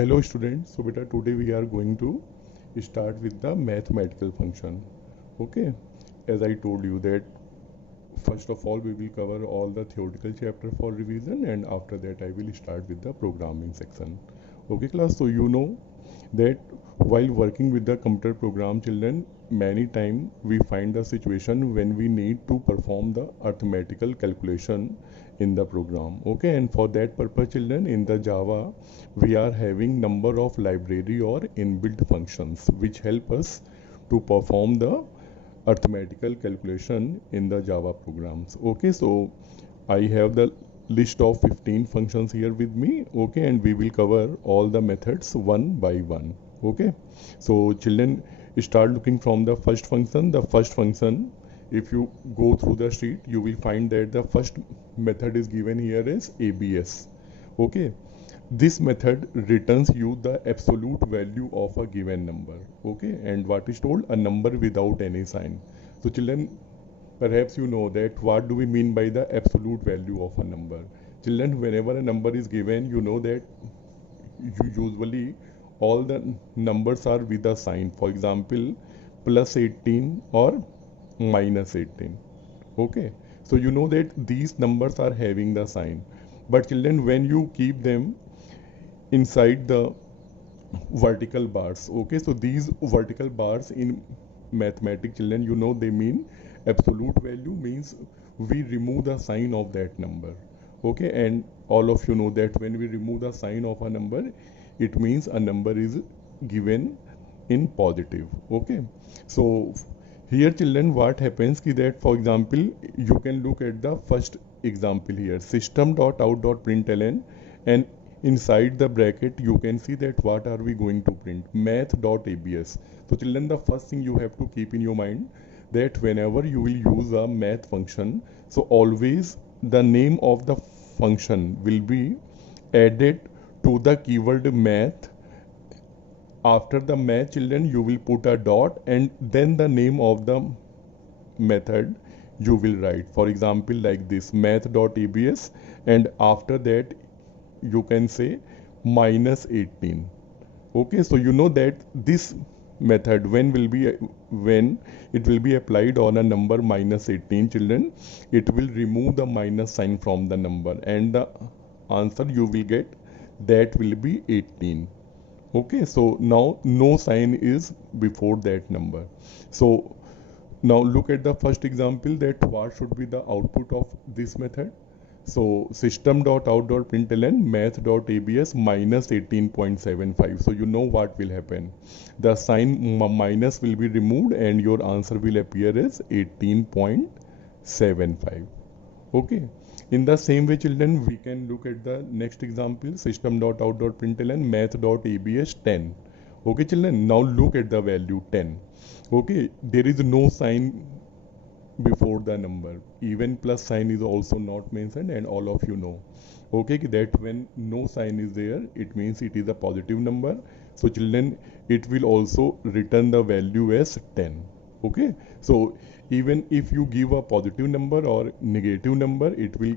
Hello students, so beta today we are going to start with the mathematical function. Okay, as I told you that first of all we will cover all the theoretical chapter for revision, and after that I will start with the programming section. Okay class, so you know that while working with the computer program, children, many time we find the situation when we need to perform the arithmetical calculation in the program. Okay, and for that purpose, children, in the Java we are having number of library or inbuilt functions which help us to perform the arithmetical calculation in the Java programs. Okay, so I have the list of 15 functions here with me. Okay, and we will cover all the methods one by one. Okay, so children, start looking from the first function. The first function, if you go through the sheet, you will find that the first method is given here is ABS. Okay, this method returns you the absolute value of a given number. Okay, and what is told, a number without any sign. So children, perhaps you know that what do we mean by the absolute value of a number. Children, whenever a number is given, you know that usually all the numbers are with a sign. For example, plus 18 or minus 18. Okay, so you know that these numbers are having the sign. But children, when you keep them inside the vertical bars, okay, so these vertical bars in mathematics, children, you know they mean absolute value, means we remove the sign of that number. Okay, and all of you know that when we remove the sign of a number, it means a number is given in positive. Okay, so here children, what happens is that, for example, you can look at the first example here, system.out.println, and inside the bracket you can see that what are we going to print, math.abs. So children, the first thing you have to keep in your mind that whenever you will use a math function, so always the name of the function will be added to the keyword math. After the math, children, you will put a dot and then the name of the method you will write. For example, like this, math.abs, and after that you can say minus 18. Okay, so you know that this method when it will be applied on a number minus 18, children, it will remove the minus sign from the number, and the answer you will get, that will be 18. Okay, so now no sign is before that number. So now look at the first example, that what should be the output of this method. So system.out.println math.abs minus 18.75. So you know what will happen. The sign minus will be removed and your answer will appear as 18.75. Okay. In the same way, children, we can look at the next example, system.out.println math.abs 10. Okay, children, now look at the value 10. Okay, there is no sign before the number, even plus sign is also not mentioned, and all of you know, okay, that when no sign is there, it means it is a positive number. So children, it will also return the value as 10. Okay, so even if you give a positive number or negative number, it will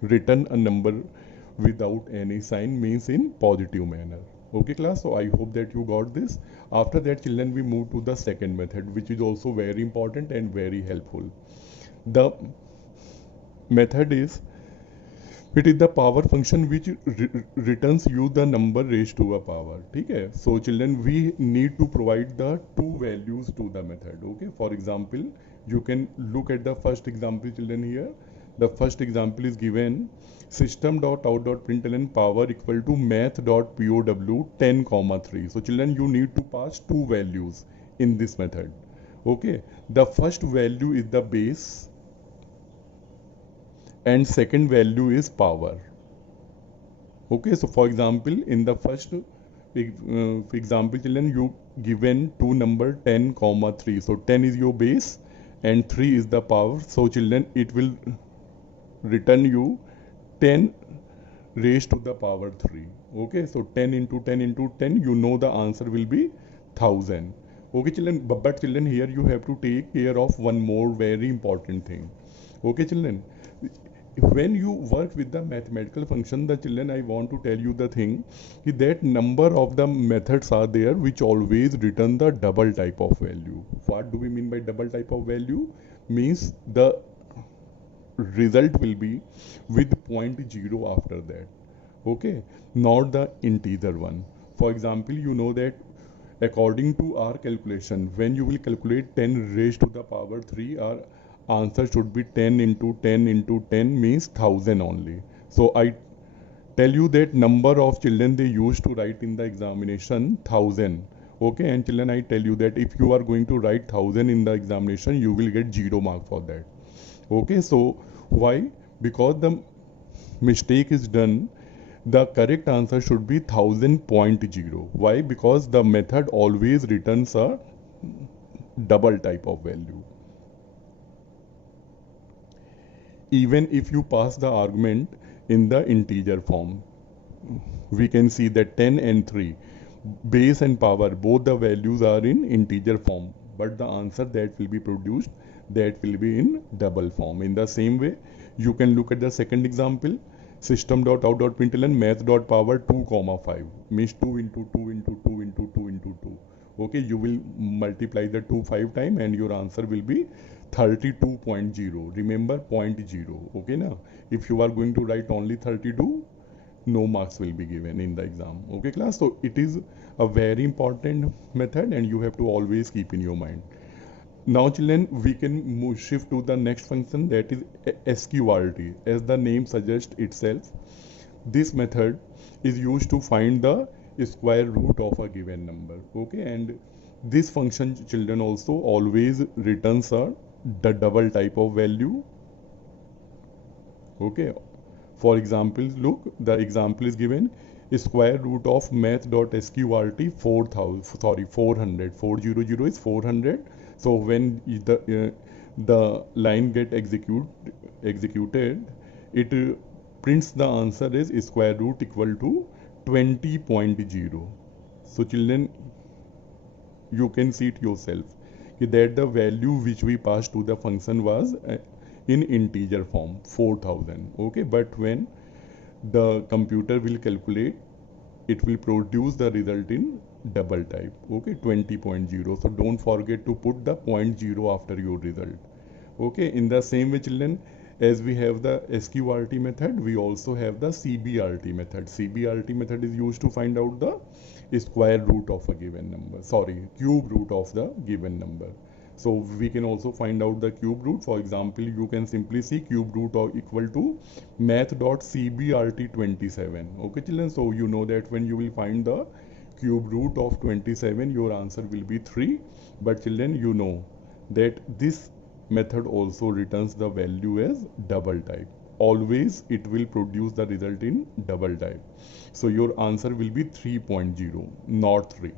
return a number without any sign, means in positive manner. Okay class, so I hope that you got this. After that, children, we move to the second method, which is also very important and very helpful. The method is, it is the power function which returns you the number raised to a power. Okay, so children, we need to provide the two values to the method. Okay, for example, you can look at the first example, children. Here the first example is given, system.out.println power equal to math.pow 10,3. So children, you need to pass two values in this method. Okay, the first value is the base and second value is power. Okay, so for example, in the first example, children, you given two number 10,3. So 10 is your base and 3 is the power. So children, it will return you 10 raised to the power 3. Okay, so 10 into 10 into 10, you know the answer will be 1000. Okay children, but children, here you have to take care of one more very important thing. Okay children, when you work with the mathematical function, the children, I want to tell you the thing that number of the methods are there which always return the double type of value. What do we mean by double type of value? Means the result will be with point 0 after that, okay, not the integer one. For example, you know that according to our calculation, when you will calculate 10 raised to the power 3, our answer should be 10 into 10 into 10 means 1000 only. So I tell you that number of children they used to write in the examination 1000. Okay, and children, I tell you that if you are going to write 1000 in the examination, you will get 0 mark for that. Okay, so why? Because the mistake is done. The correct answer should be 1000.0. Why? Because the method always returns a double type of value. Even if you pass the argument in the integer form, we can see that 10 and 3, base and power, both the values are in integer form, but the answer that will be produced, that will be in double form. In the same way, you can look at the second example, system.out.println math.power 2 comma 5 means 2 into 2 into 2 into 2 into 2. Okay, you will multiply the 2 5 times and your answer will be 32.0. Remember, 0.0. Okay, now if you are going to write only 32, no marks will be given in the exam. Okay, class, so it is a very important method and you have to always keep in your mind. Now children, we can shift to the next function, that is SQRT. As the name suggests itself, this method is used to find the square root of a given number. Okay, and this function, children, also always returns the double type of value. Okay, for example, look, the example is given, square root of math.sqrt 400. 400 is 400. So when the line get executed, it prints the answer as square root equal to 20.0. So children, you can see it yourself that the value which we passed to the function was in integer form 4000. Okay, but when the computer will calculate, it will produce the result in double type. Okay, 20.0. So don't forget to put the 0.0 after your result. Okay, in the same way children, as we have the SQRT method, we also have the CBRT method. CBRT method is used to find out the square root of a given number, sorry, cube root of the given number. So we can also find out the cube root. For example, you can simply see cube root or equal to math.cbrt27. Okay children, so you know that when you will find the cube root of 27, your answer will be 3. But children, you know that this method also returns the value as double type. Always it will produce the result in double type. So your answer will be 3.0, not 3.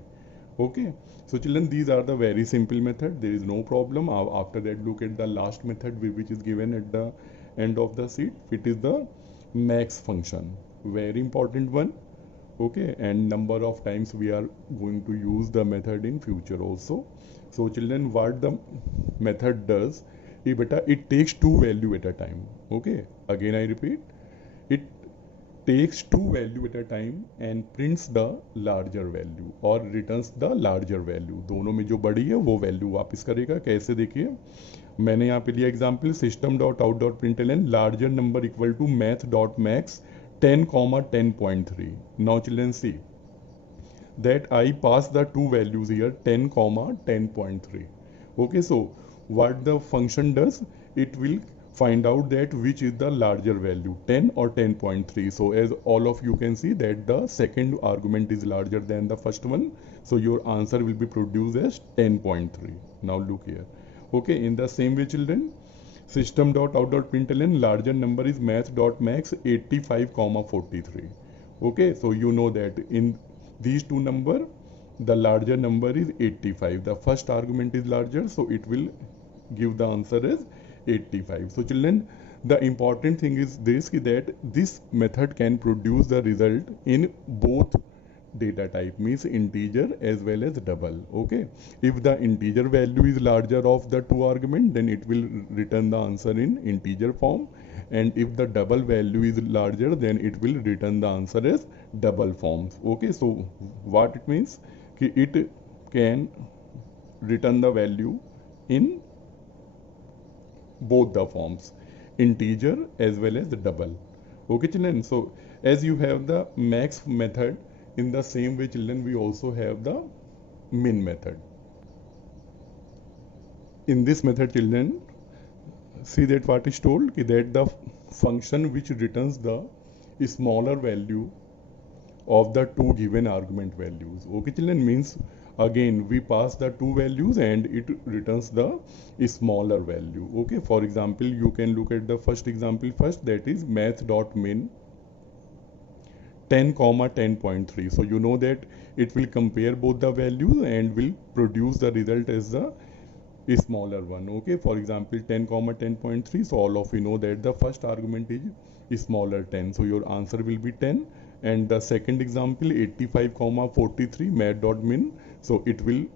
Okay, so children, these are the very simple method. There is no problem. After that, look at the last method which is given at the end of the sheet. It is the max function, very important one. Okay, and number of times we are going to use the method in future also. So children, what the method does, it takes two value at a time. Okay, again I repeat, it takes two value at a time and prints the larger value or returns the larger value. दोनों में जो बड़ी है वो value वापस करेगा. कैसे देखिए, मैंने यहाँ पे लिया example, system dot out dot println larger number equal to math dot max 10 comma 10.3. Now children, see that I pass the two values here, 10 comma 10.3. Okay, so what the function does, it will find out that which is the larger value, 10 or 10.3. So as all of you can see that the second argument is larger than the first one, so your answer will be produced as 10.3. Now look here. Okay, in the same way children, system.out.println larger number is math.max 85 comma 43. Okay, so you know that in these two number, the larger number is 85. The first argument is larger, so it will give the answer as 85. So children, the important thing is this, that this method can produce the result in both data type, means integer as well as double. Okay, if the integer value is larger of the two argument, then it will return the answer in integer form, and if the double value is larger, then it will return the answer as double forms. Okay, so what it means, it can return the value in both the forms, integer as well as the double. Okay children, so as you have the max method, in the same way children, we also have the min method. In this method children, see that what is told, that the function which returns the smaller value of the two given argument values. Okay children, means again we pass the two values and it returns the smaller value. Okay, for example, you can look at the first example first, that is math.min 10 comma 10.3. So you know that it will compare both the values and will produce the result as the smaller one. Okay, for example 10 comma 10.3, so all of you know that the first argument is smaller 10, so your answer will be 10. And the second example 85 comma 43 mat.min, so it will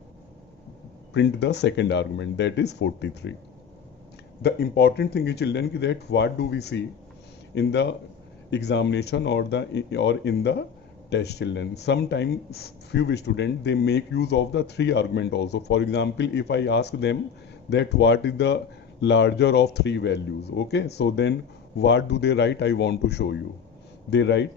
print the second argument, that is 43. The important thing is children, that what do we see in the examination or in the test children, sometimes few students they make use of the three argument also. For example, if I ask them that what is the larger of three values, okay, so then what do they write? I want to show you. They write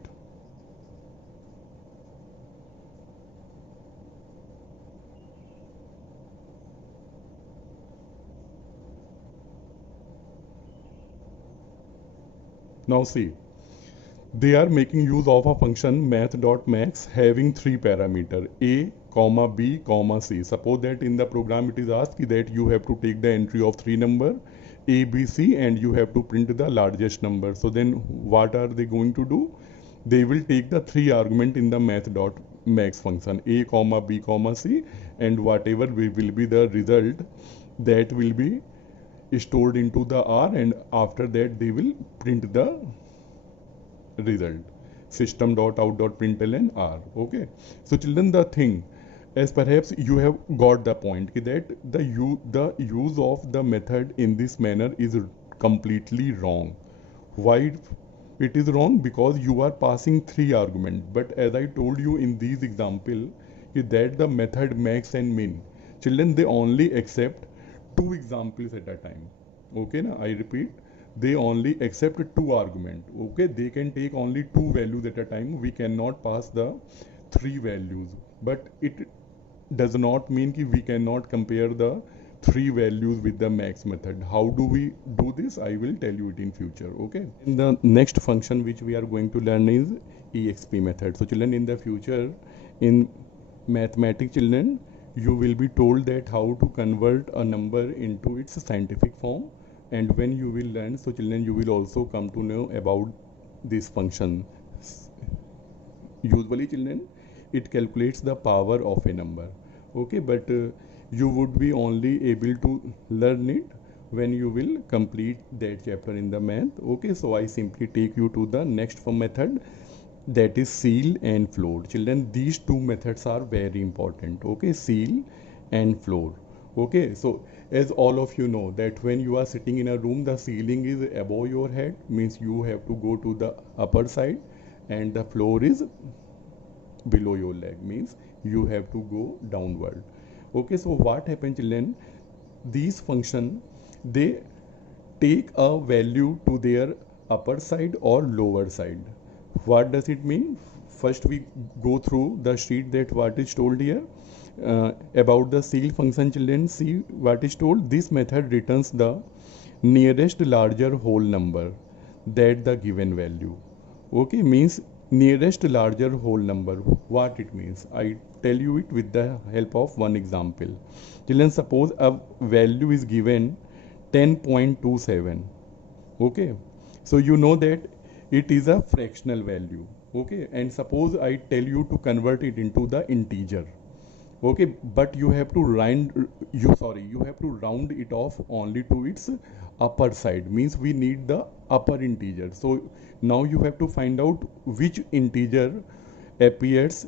now see, they are making use of a function math.max having three parameter a comma b comma c. Suppose that in the program it is asked that you have to take the entry of three number a, b, c and you have to print the largest number. So then what are they going to do? They will take the three argument in the math.max function a comma b comma c, and whatever will be the result, that will be stored into the R, and after that they will print the result, system.out.println R. Okay, so children, the thing, as perhaps you have got the point, that the use of the method in this manner is completely wrong. Why it is wrong? Because you are passing three arguments, but as I told you in these example, that the method max and min, children, they only accept two examples at a time. Okay, now I repeat, they only accept two argument. Okay, they can take only two values at a time. We cannot pass the three values, but it does not mean that we cannot compare the three values with the max method. How do we do this? I will tell you it in future. Okay, in the next function which we are going to learn is exp method. So children, in the future in mathematics children, you will be told that how to convert a number into its scientific form, and when you will learn, so children, you will also come to know about this function. Usually children, it calculates the power of a number. Okay, but you would be only able to learn it when you will complete that chapter in the math. Okay, so I simply take you to the next method, that is ceil and floor. Children, these two methods are very important. Okay, ceil and floor. Okay, so as all of you know that when you are sitting in a room, the ceiling is above your head, means you have to go to the upper side, and the floor is below your leg, means you have to go downward. Okay, so what happens children, these function, they take a value to their upper side or lower side. What does it mean? First we go through the sheet, that what is told here about the ceil function children. See what is told, this method returns the nearest larger whole number that the given value. Okay, means nearest larger whole number. What it means, I tell you it with the help of one example. Children, suppose a value is given 10.27. okay, so you know that it is a fractional value. Okay, and suppose I tell you to convert it into the integer. Okay, but you have to round it off only to its upper side, means we need the upper integer. So now you have to find out which integer appears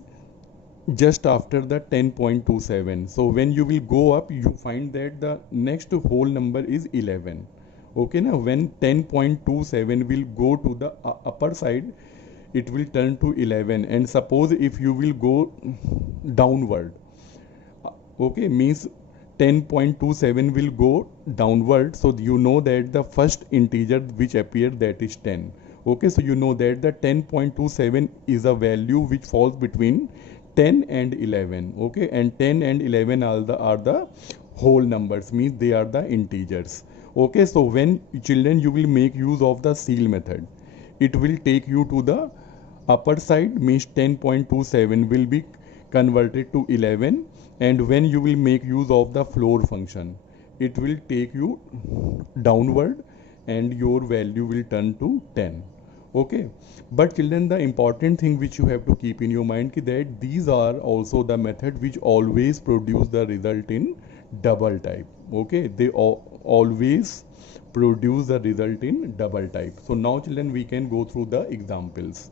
just after the 10.27. so when you will go up, you find that the next whole number is 11. Okay, now when 10.27 will go to the upper side, it will turn to 11. And suppose if you will go downward, okay, means 10.27 will go downward, so you know that the first integer which appeared, that is 10. Okay, so you know that the 10.27 is a value which falls between 10 and 11. Okay, and 10 and 11 are the whole numbers, means they are the integers. Okay, so when children you will make use of the ceil method, it will take you to the upper side, means 10.27 will be converted to 11. And when you will make use of the floor function, it will take you downward and your value will turn to 10. Okay, but children, the important thing which you have to keep in your mind is that these are also the method which always produce the result in double type. Okay, they always produce the result in double type. So now children, we can go through the examples.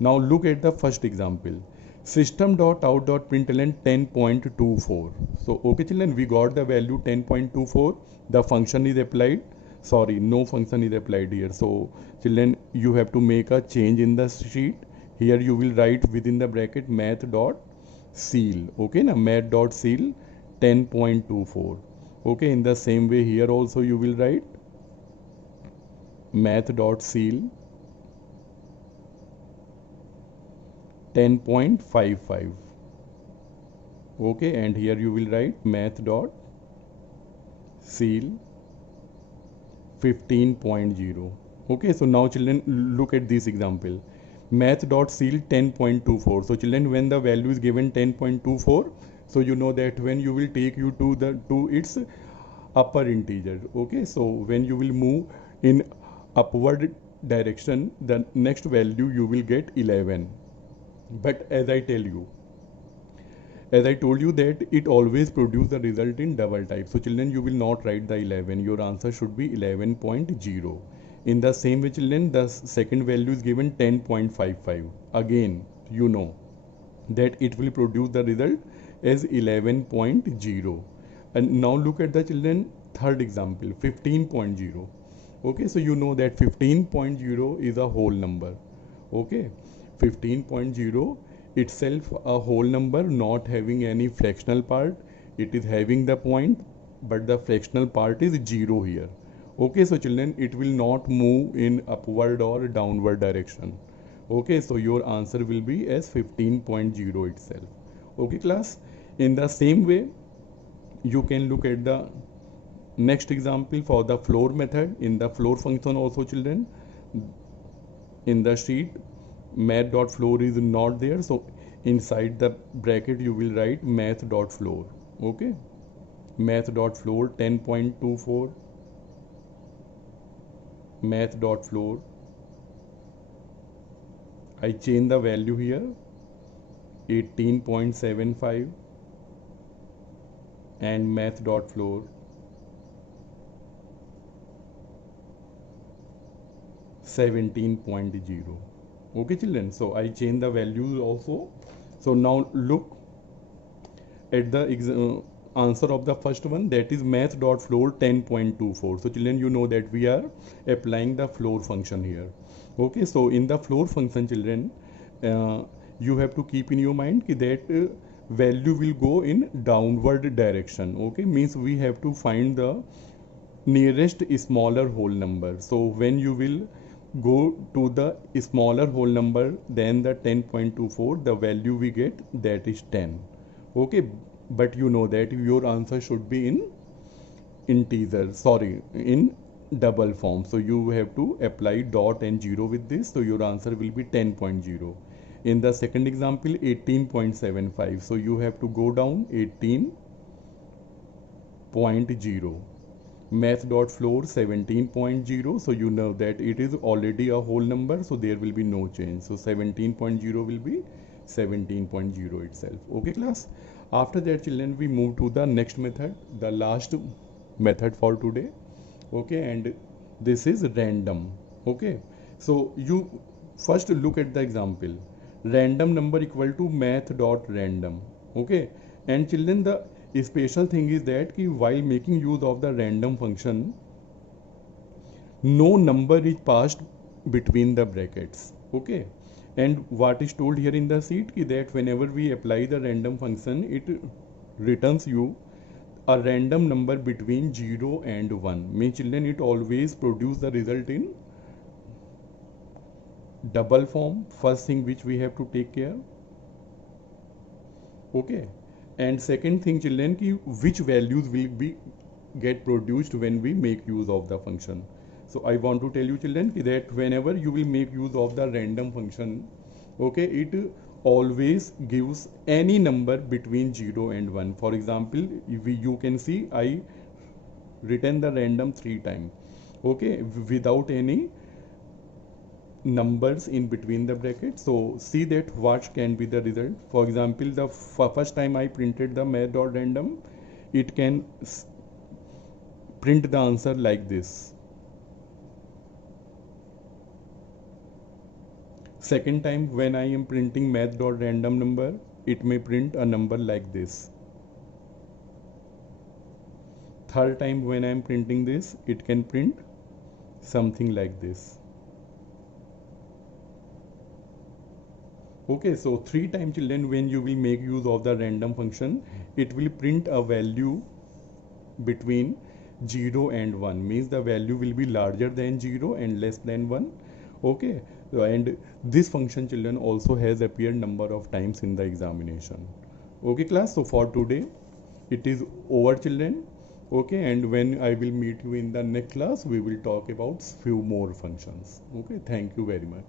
Now look at the first example. System.out.println 10.24. So okay children, we got the value 10.24. The function is applied. Sorry, no function is applied here. So children, you have to make a change in the sheet. Here you will write within the bracket math.ceil. Okay, now math.ceil 10.24. Okay, in the same way here also you will write math.ceil 10.55. Okay, and here you will write math.ceil 15.0. Okay, so now children, look at this example. Math.ceil 10.24. So children, when the value is given 10.24, so you know that when you will take you to its upper integer. Okay, so when you will move in upward direction, the next value you will get 11. But as I told you that it always produces the result in double type. So children, you will not write the 11. Your answer should be 11.0. In the same way children, the second value is given 10.55. Again, you know that it will produce the result as 11.0. And now look at the children third example, 15.0. Okay, so you know that 15.0 is a whole number. Okay, 15.0 itself a whole number, not having any fractional part. It is having the point, but the fractional part is 0 here. Okay, so children, it will not move in upward or downward direction. Okay, so your answer will be as 15.0 itself. Okay class, in the same way you can look at the next example for the floor method. In the floor function also children, in the sheet math.floor is not there, so inside the bracket you will write math.floor. Okay, math.floor 10.24, math.floor. I change the value here 18.75 and math.floor 17.0. Okay children, so I change the values also. So now look at the answer of the first one, that is math.floor 10.24. so children, you know that we are applying the floor function here. Okay, so in the floor function children, you have to keep in your mind that value will go in downward direction. Okay, means we have to find the nearest smaller whole number. So when you will go to the smaller whole number than the 10.24, the value we get, that is 10. Okay, but you know that your answer should be in integer, sorry, in double form. So you have to apply dot and 0 with this, so your answer will be 10.0. In the second example 18.75, so you have to go down 18.0. math.floor 17.0, so you know that it is already a whole number, so there will be no change. So 17.0 will be 17.0 itself. Okay class, after that children, we move to the next method, the last method for today. Okay, and this is random. Okay, so you first look at the example, random number equal to math.random. Okay, and children, the special thing is that while making use of the random function, no number is passed between the brackets. Okay, and what is told here in the sheet is that whenever we apply the random function, it returns you a random number between 0 and 1. Means children, it always produce the result in double form. First thing which we have to take care. Okay, and second thing children, ki which values will be get produced when we make use of the function. So I want to tell you children that whenever you will make use of the random function, okay, it always gives any number between 0 and 1. For example, if you can see I written the random 3 times, okay, without any numbers in between the brackets. So see that what can be the result. For example, the first time I printed the math.random, it can print the answer like this. Second time when I am printing math.random number, it may print a number like this. Third time when I am printing this, it can print something like this. Okay, so 3 times children, when you will make use of the random function, it will print a value between 0 and 1. Means the value will be larger than 0 and less than 1. Okay, and this function children also has appeared number of times in the examination. Okay class, so for today it is over children. Okay, and when I will meet you in the next class, we will talk about few more functions. Okay, thank you very much.